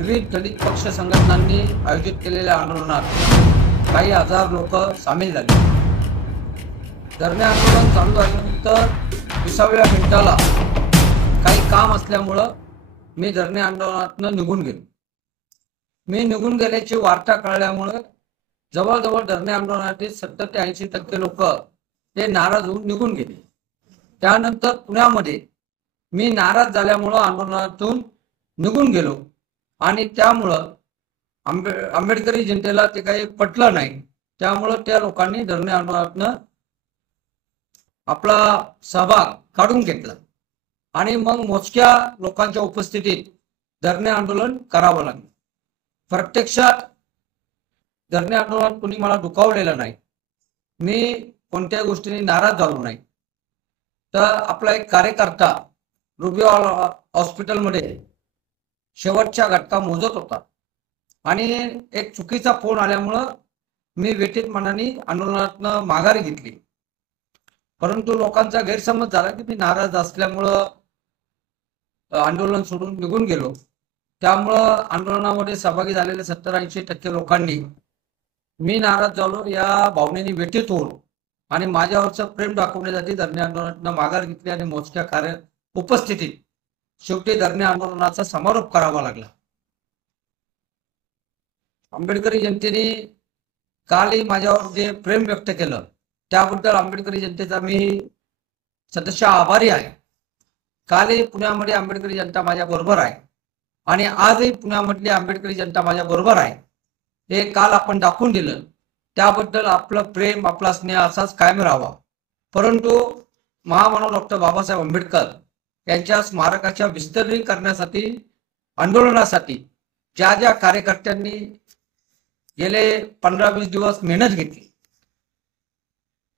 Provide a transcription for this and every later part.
विविध दलित पक्ष संघटनांनी आयोजित केलेल्या आंदोलनात काही हजार लोक सामील झाले। धरणे आंदोलन चालू झाल्यानंतर 20व्या मिनिटाला काही काम असल्यामुळं मी धरणे आंदोलनातून निघून गेलो। मी निघून गेल्याची वार्ता कळल्यामुळे जवळजवळ धरणे आंदोलनातील 70 ते 80% लोक ते नाराज होऊन निघून गेले। त्यानंतर पुण्यामध्ये मी नाराज झाल्यामुळं आंदोलनातून निघून गेलो आणि त्यामुळं आंबेडकरी जनतेला ते काही पटलं नाही। त्यामुळं त्या लोकांनी धरणे आंदोलनातून आपला सहभाग काढून घेतला आणि मग मोजक्या लोकांच्या उपस्थितीत धरणे आंदोलन करावं लागलं। प्रत्यक्षात धरणे आंदोलनात कोणी मला दुखावलेलं नाही, मी कोणत्या गोष्टीने नाराज झालो नाही। तर आपला एक कार्यकर्ता रुबियो हॉस्पिटलमध्ये शेवटच्या घटका मोजत होता आणि एक चुकीचा फोन आल्यामुळं मी वेठीत मनाने आंदोलनातून माघार घेतली। परंतु लोकांचा गैरसमज झाला की मी नाराज असल्यामुळं आंदोलन सोडून निघून गेलो। त्यामुळं आंदोलनामध्ये सहभागी झालेल्या 70-80% लोकांनी मी नाराज झालो या भावनेने वेठीत होऊन आणि माझ्यावरचं प्रेम दाखवण्यासाठी धरणे आंदोलनातून माघार घेतली आणि मोजक्या उपस्थितीत शेवटी धरणे आंदोलनाचा समारोप करावा लागला। आंबेडकरी जनतेने कालही माझ्यावर जे प्रेम व्यक्त केलं त्याबद्दल आंबेडकरी जनतेचा मी सदस्य आभारी आहे। कालही पुण्यामध्ये आंबेडकरी जनता माझ्या बरोबर आहे आणि आजही पुण्यामधली आंबेडकरी जनता माझ्या बरोबर आहे। हे काल आपण दाखवून दिलं, त्याबद्दल आपलं प्रेम आपला स्नेह असाच कायम राहावा। परंतु महामानव डॉक्टर बाबासाहेब आंबेडकर यांच्या स्मारकाच्या विस्तारीकरण करण्यासाठी आंदोलनासाठी ज्या ज्या कार्यकर्त्यांनी गेले 15-20 दिवस मेहनत घेतली,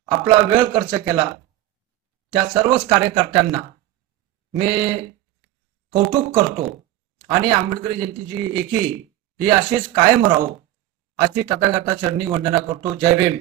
आपला वेळ खर्च केला, त्या सर्वच कार्यकर्त्यांना मी कौतुक करतो आणि आंबेडकरी जनतेची एकी ही अशीच कायम राहो अशी तथागता चरणी वंदना करतो। जय भीम।